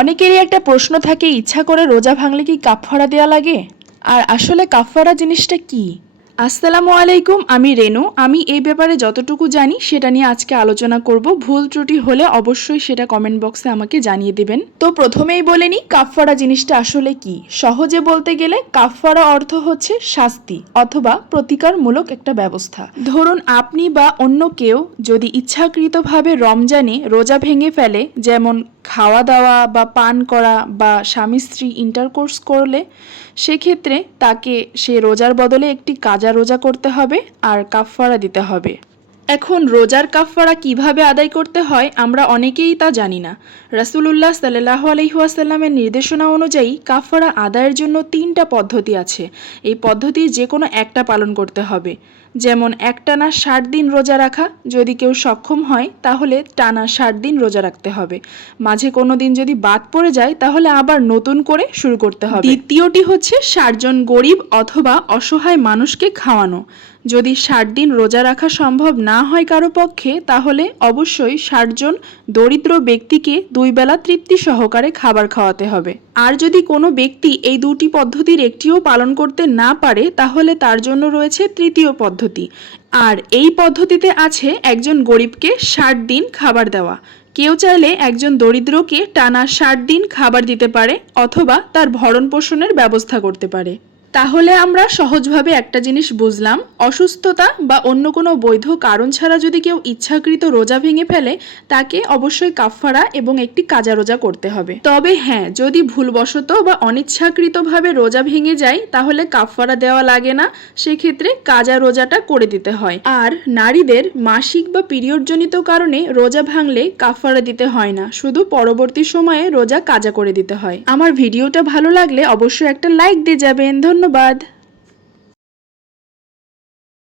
অনেকেরই একটা প্রশ্ন থাকে, ইচ্ছা করে রোজা ভাঙলে কি কাফফারা দেয়া লাগে? আর আসলে কাফফারা জিনিসটা কি? আসসালামু আলাইকুম, আমি রেনু। আমি এই ব্যাপারে যতটুকু জানি সেটা নিয়ে আজকে আলোচনা করব। ভুল ত্রুটি হলে অবশ্যই সেটা কমেন্ট বক্সে আমাকে জানিয়ে দিবেন। তো প্রথমেই বলে নিই কাফফারা জিনিসটা আসলে কি। সহজে বলতে গেলে কাফফারা অর্থ হচ্ছে শাস্তি অথবা প্রতিকারমূলক একটা ব্যবস্থা। ধরুন আপনি বা অন্য কেউ যদি ইচ্ছাকৃতভাবে রমজানে রোজা ভেঙে ফেলে, যেমন খাওয়া দাওয়া বা পান করা বা স্বামী স্ত্রী ইন্টারকোর্স করলে, সেক্ষেত্রে তাকে সে রোজার বদলে একটি কাজা রোজা করতে হবে আর কাফফারা দিতে হবে। এখন রোজার কাফফারা কিভাবে আদায় করতে হয় আমরা অনেকেই তা জানি না। রাসূলুল্লাহ সাল্লাল্লাহু আলাইহি ওয়াসাল্লামের নির্দেশনা অনুযায়ী কাফফারা আদায়ের জন্য 3টা পদ্ধতি আছে। এই পদ্ধতির যে কোনো একটা পালন করতে হবে। যেমন একটানা 60 দিন রোজা রাখা, যদি কেউ সক্ষম হয় তাহলে টানা 60 দিন রোজা রাখতে হবে। মাঝে কোনো দিন যদি বাদ পড়ে যায় তাহলে আবার নতুন করে শুরু করতে হবে। দ্বিতীয়টি হচ্ছে 60 জন গরিব অথবা অসহায় মানুষকে খাওয়ানো। যদি 60 দিন রোজা রাখা সম্ভব না হয় কারো পক্ষে, তাহলে অবশ্যই 60 জন দরিদ্র ব্যক্তিকে 2 বেলা তৃপ্তি সহকারে খাবার খাওয়াতে হবে। আর যদি কোনো ব্যক্তি এই দুটি পদ্ধতির একটিও পালন করতে না পারে, তাহলে তার জন্য রয়েছে তৃতীয় পদ্ধতি। আর এই পদ্ধতিতে আছে একজন গরিবকে 60 দিন খাবার দেওয়া। কেউ চাইলে একজন দরিদ্রকে টানা 60 দিন খাবার দিতে পারে অথবা তার ভরণ পোষণের ব্যবস্থা করতে পারে। তাহলে আমরা সহজভাবে একটা জিনিস বুঝলাম, অসুস্থতা বা অন্য কোনো বৈধ কারণ ছাড়া যদি কেউ ইচ্ছাকৃত রোজা ভেঙে ফেলে, তাকে অবশ্যই কাফফারা এবং একটি কাজা রোজা করতে হবে। তবে হ্যাঁ, যদি ভুলবশত বা অনিচ্ছাকৃতভাবে রোজা ভেঙে যায় তাহলে কাফফারা দেওয়া লাগে না, সেক্ষেত্রে কাজা রোজাটা করে দিতে হয়। আর নারীদের মাসিক বা পিরিয়ডজনিত কারণে রোজা ভাঙলে কাফফারা দিতে হয় না, শুধু পরবর্তী সময়ে রোজা কাজা করে দিতে হয়। আমার ভিডিওটা ভালো লাগলে অবশ্যই একটা লাইক দিয়ে যাবেন। ধন্যবাদ।